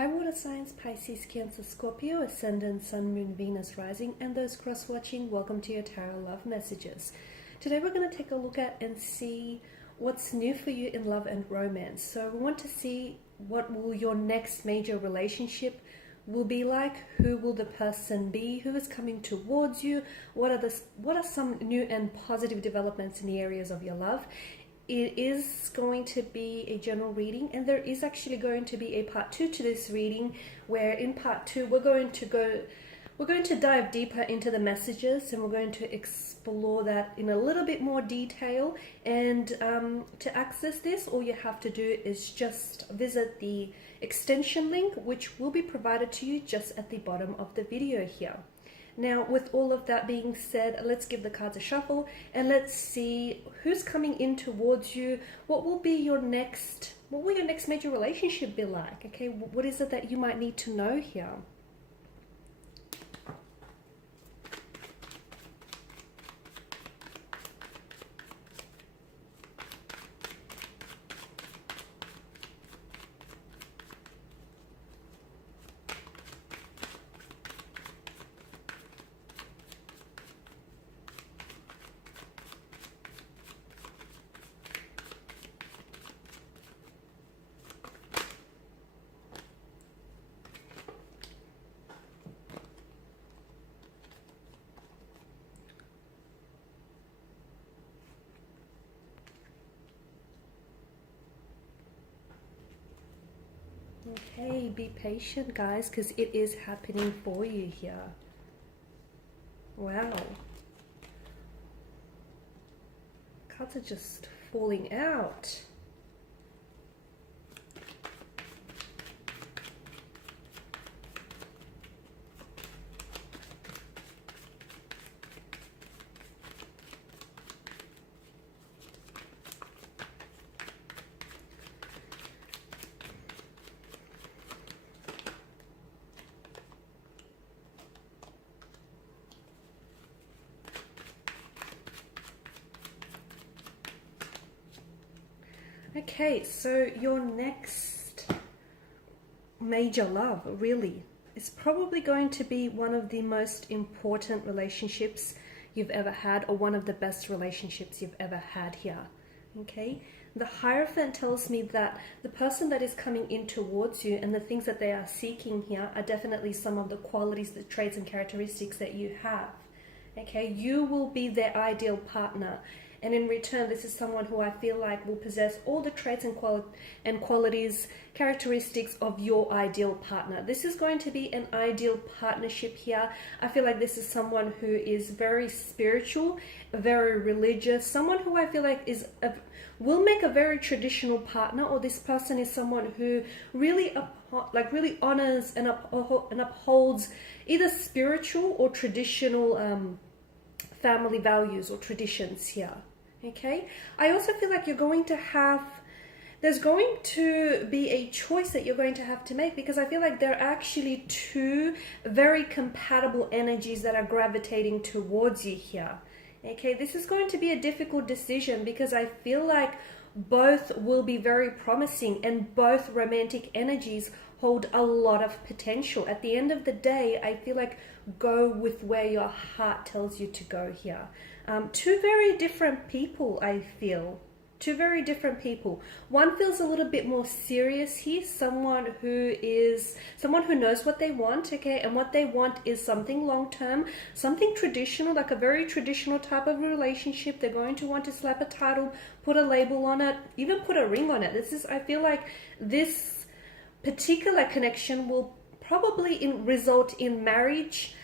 Hi water signs, Pisces, Cancer, Scorpio, Ascendant, Sun, Moon, Venus, Rising, and those cross-watching, welcome to your Tarot Love Messages. Today we're going to take a look at and see what's new for you in love and romance. So we want to see what will your next major relationship will be like, who will the person be, who is coming towards you, what are some new and positive developments in the areas of your love. It is going to be a general reading, and there is actually going to be a part 2 to this reading, where in part 2 we're going to dive deeper into the messages, and we're going to explore that in a little bit more detail. And to access this, all you have to do is just visit the extension link, which will be provided to you just at the bottom of the video here. Now, with all of that being said, let's give the cards a shuffle and let's see who's coming in towards you. What will your next major relationship be like? Okay, what is it that you might need to know here? Okay, be patient, guys, because it is happening for you here. Wow. Cards are just falling out. Okay, so your next major love really is probably going to be one of the most important relationships you've ever had, or one of the best relationships you've ever had here. Okay, the Hierophant tells me that the person that is coming in towards you and the things that they are seeking here are definitely some of the qualities, the traits and characteristics that you have. Okay, you will be their ideal partner. And in return, this is someone who I feel like will possess all the traits and qualities, characteristics of your ideal partner. This is going to be an ideal partnership here. I feel like this is someone who is very spiritual, very religious, someone who I feel like will make a very traditional partner, or this person is someone who really honors and upholds either spiritual or traditional family values or traditions here. Okay, I also feel like there's going to be a choice that you're going to have to make, because I feel like there are actually two very compatible energies that are gravitating towards you here. Okay, this is going to be a difficult decision, because I feel like both will be very promising and both romantic energies hold a lot of potential. At the end of the day, I feel like go with where your heart tells you to go here. Two very different people, I feel. Two very different people. One feels a little bit more serious here, someone who knows what they want, okay, and what they want is something long-term, something traditional, like a very traditional type of relationship. They're going to want to slap a title, put a label on it, even put a ring on it. I feel like this particular connection will probably result in marriage,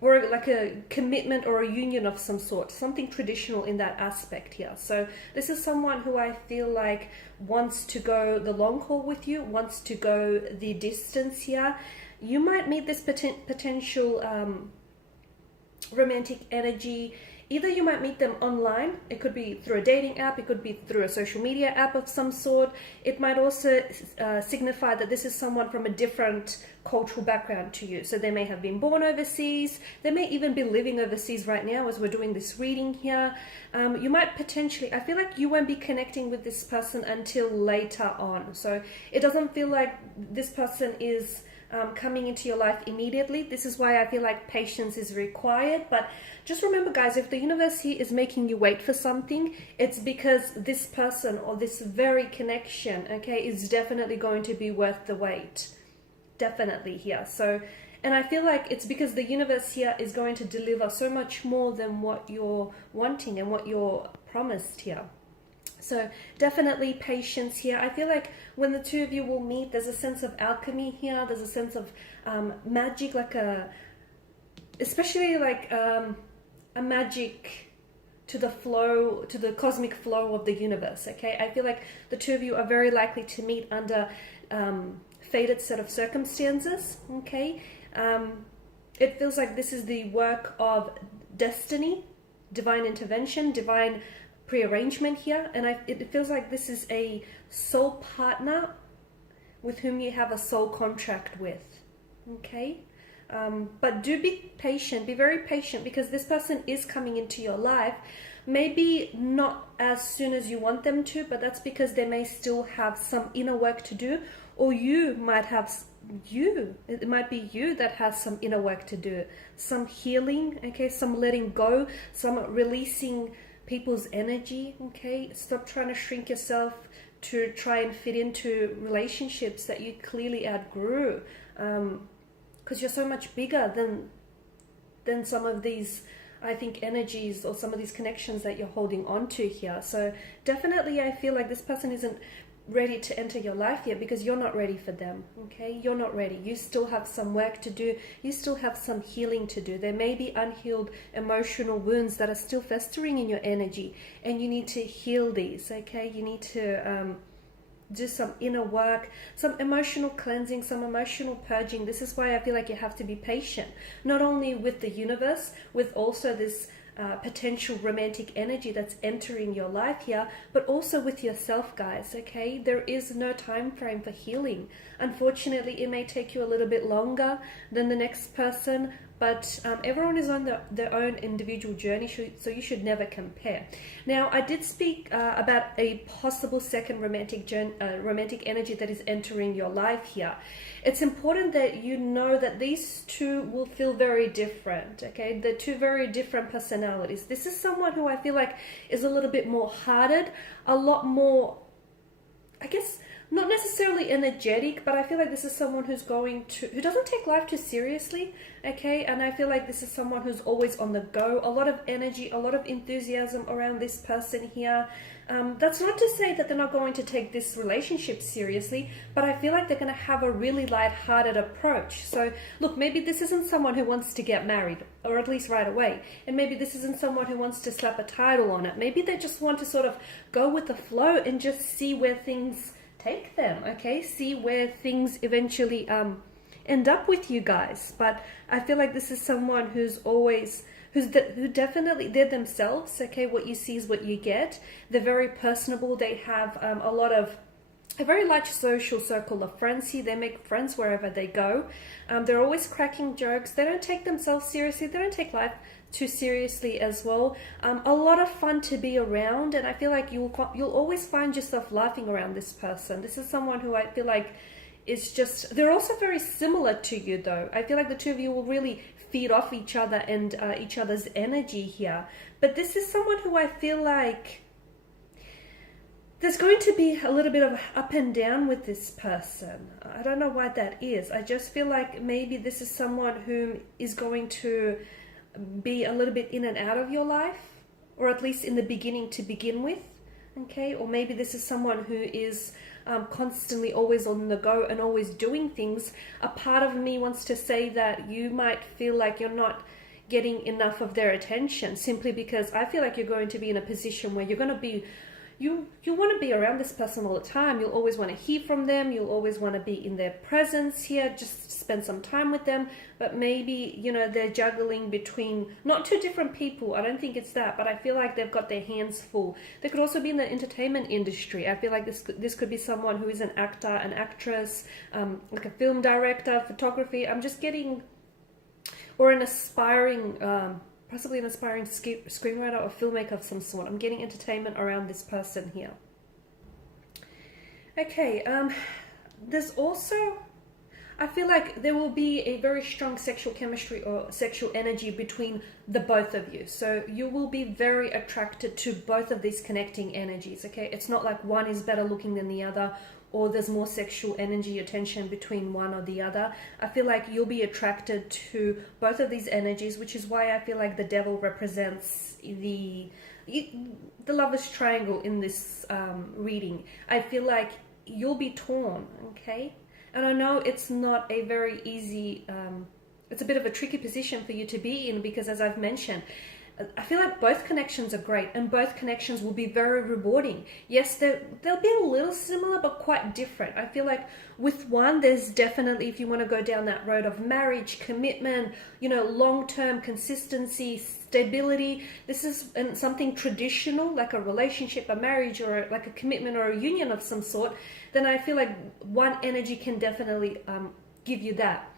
or like a commitment or a union of some sort, something traditional in that aspect here. So this is someone who I feel like wants to go the long haul with you, wants to go the distance here. You might meet this potential romantic energy Either you might meet them online, it could be through a dating app, it could be through a social media app of some sort. It might also signify that this is someone from a different cultural background to you. So they may have been born overseas, they may even be living overseas right now as we're doing this reading here. You might potentially, I feel like you won't be connecting with this person until later on. So it doesn't feel like this person is coming into your life immediately. This is why I feel like patience is required. But just remember, guys, if the universe here is making you wait for something, it's because this person or this very connection, okay, is definitely going to be worth the wait. Definitely here. So, and I feel like it's because the universe here is going to deliver so much more than what you're wanting and what you're promised here. So definitely patience here. I feel like when the two of you will meet, there's a sense of alchemy here. There's a sense of magic, especially like a magic to the flow, to the cosmic flow of the universe. Okay, I feel like the two of you are very likely to meet under fated set of circumstances. Okay, it feels like this is the work of destiny, divine intervention, divine prearrangement here, and it feels like this is a soul partner with whom you have a soul contract with. Okay, but do be patient, be very patient, because this person is coming into your life. Maybe not as soon as you want them to, but that's because they may still have some inner work to do, or you might have it might be you that has some inner work to do, some healing, okay, some letting go, some releasing people's energy. Okay, stop trying to shrink yourself to try and fit into relationships that you clearly outgrew, because you're so much bigger than some of these, I think, energies or some of these connections that you're holding on to here. So definitely I feel like this person isn't ready to enter your life yet because you're not ready for them. Okay, you're not ready. You still have some work to do. You still have some healing to do. There may be unhealed emotional wounds that are still festering in your energy, and you need to heal these. Okay, you need to do some inner work, some emotional cleansing, some emotional purging. This is why I feel like you have to be patient, not only with the universe, with also this potential romantic energy that's entering your life here, but also with yourself, guys. Okay, there is no time frame for healing. Unfortunately, it may take you a little bit longer than the next person, but everyone is on their own individual journey, so you should never compare. Now, I did speak about a possible second romantic energy that is entering your life here. It's important that you know that these two will feel very different. Okay, they're two very different personalities. This is someone who I feel like is a little bit more hearted, a lot more, I guess, not necessarily energetic, but I feel like this is someone who doesn't take life too seriously. Okay, and I feel like this is someone who's always on the go. A lot of energy, a lot of enthusiasm around this person here. That's not to say that they're not going to take this relationship seriously, but I feel like they're going to have a really light-hearted approach. So look, maybe this isn't someone who wants to get married, or at least right away, and maybe this isn't someone who wants to slap a title on it. Maybe they just want to sort of go with the flow and just see where things take them. Okay, see where things eventually end up with you guys. But I feel like this is someone who definitely, they're themselves. Okay, what you see is what you get. They're very personable. They have a very large social circle of friends here. They make friends wherever they go. They're always cracking jokes. They don't take themselves seriously. They don't take life too seriously as well. A lot of fun to be around, and I feel like you'll always find yourself laughing around this person. This is someone who I feel like is just, they're also very similar to you though. I feel like the two of you will really feed off each other and each other's energy here. But this is someone who I feel like there's going to be a little bit of up and down with this person. I don't know why that is. I just feel like maybe this is someone who is going to be a little bit in and out of your life, or at least in the beginning to begin with. Okay, or maybe this is someone who is constantly always on the go and always doing things. A part of me wants to say that you might feel like you're not getting enough of their attention, simply because I feel like you're going to be in a position where you're going to be you want to be around this person all the time. You'll always want to hear from them. You'll always want to be in their presence here, just spend some time with them. But maybe, you know, they're juggling between not two different people. I don't think it's that, but I feel like they've got their hands full. They could also be in the entertainment industry. I feel like this could be someone who is an actor, an actress, like a film director, photography. I'm just getting, or an aspiring, possibly an aspiring screenwriter or filmmaker of some sort. I'm getting entertainment around this person here. Okay, there's also, I feel like there will be a very strong sexual chemistry or sexual energy between the both of you. So you will be very attracted to both of these connecting energies, okay? It's not like one is better looking than the other, or there's more sexual energy or tension between one or the other. I feel like you'll be attracted to both of these energies, which is why I feel like the devil represents the lover's triangle in this reading. I feel like you'll be torn, okay? And I know it's not a very easy, it's a bit of a tricky position for you to be in, because as I've mentioned, I feel like both connections are great and both connections will be very rewarding. Yes, they'll be a little similar but quite different. I feel like with one, there's definitely, if you want to go down that road of marriage, commitment, you know, long-term consistency, stability, this is something traditional, like a relationship, a marriage, or like a commitment or a union of some sort, then I feel like one energy can definitely give you that.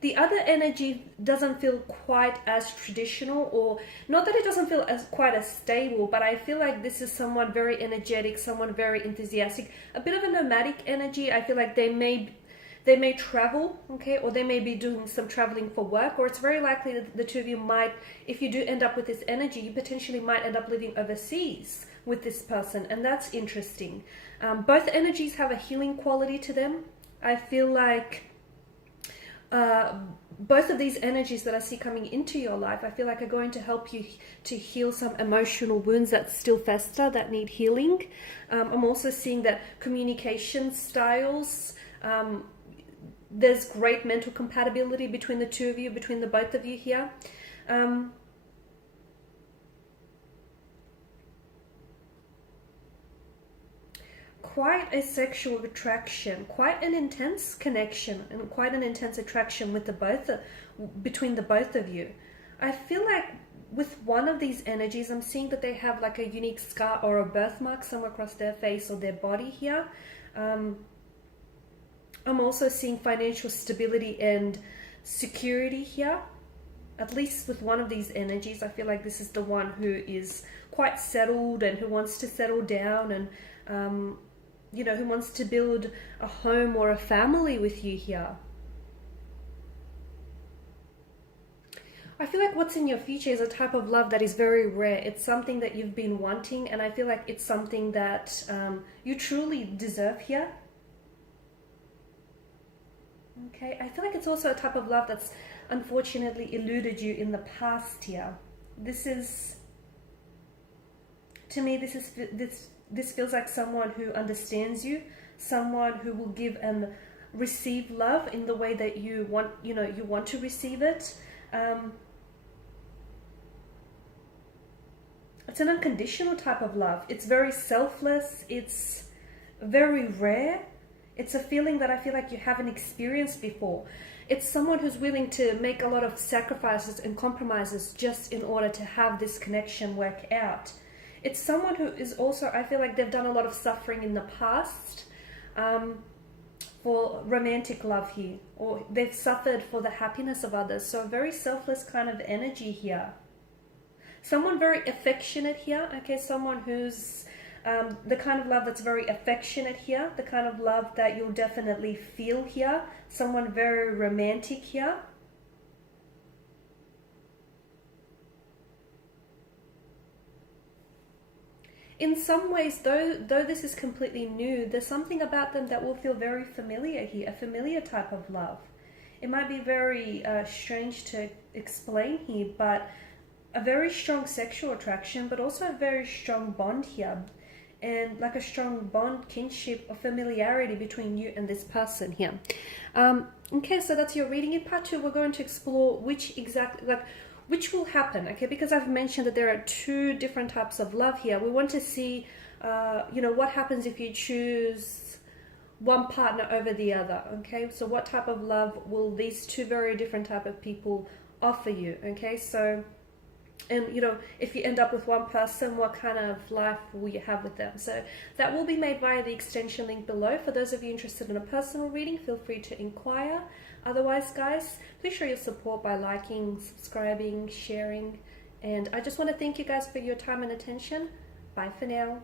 The other energy doesn't feel quite as traditional, or not that it doesn't feel quite as stable, but I feel like this is someone very energetic, someone very enthusiastic, a bit of a nomadic energy. I feel like they may travel, okay, or they may be doing some traveling for work, or it's very likely that the two of you might, if you do end up with this energy, you potentially might end up living overseas with this person, and that's interesting. Both energies have a healing quality to them. I feel like both of these energies that I see coming into your life, I feel like are going to help you to heal some emotional wounds that still fester, that need healing. I'm also seeing that communication styles, there's great mental compatibility between the two of you, between the both of you here. Quite a sexual attraction, quite an intense connection, and quite an intense attraction with between the both of you. I feel like with one of these energies, I'm seeing that they have like a unique scar or a birthmark somewhere across their face or their body here. I'm also seeing financial stability and security here. At least with one of these energies, I feel like this is the one who is quite settled and who wants to settle down, and you know, who wants to build a home or a family with you here. I feel like what's in your future is a type of love that is very rare. It's something that you've been wanting, and I feel like it's something that you truly deserve here. Okay, I feel like it's also a type of love that's unfortunately eluded you in the past here. This is, to me, this feels like someone who understands you, someone who will give and receive love in the way that you want, you know, you want to receive it. It's an unconditional type of love. It's very selfless. It's very rare. It's a feeling that I feel like you haven't experienced before. It's someone who's willing to make a lot of sacrifices and compromises just in order to have this connection work out. It's someone who is also, I feel like they've done a lot of suffering in the past for romantic love here, or they've suffered for the happiness of others. So a very selfless kind of energy here. Someone very affectionate here, okay, someone who's the kind of love that's very affectionate here, the kind of love that you'll definitely feel here, someone very romantic here. In some ways, though this is completely new, there's something about them that will feel very familiar here, a familiar type of love. It might be very strange to explain here, but a very strong sexual attraction, but also a very strong bond here. And like a strong bond, kinship, or familiarity between you and this person here. Okay, so that's your reading. In part 2, we're going to explore which will happen, okay? Because I've mentioned that there are two different types of love here. We want to see you know, what happens if you choose one partner over the other, okay? So what type of love will these two very different type of people offer you, okay? So, and you know, if you end up with one person, what kind of life will you have with them? So that will be made via the extension link below. For those of you interested in a personal reading, feel free to inquire. Otherwise, guys, please show your support by liking, subscribing, sharing, and I just want to thank you guys for your time and attention. Bye for now.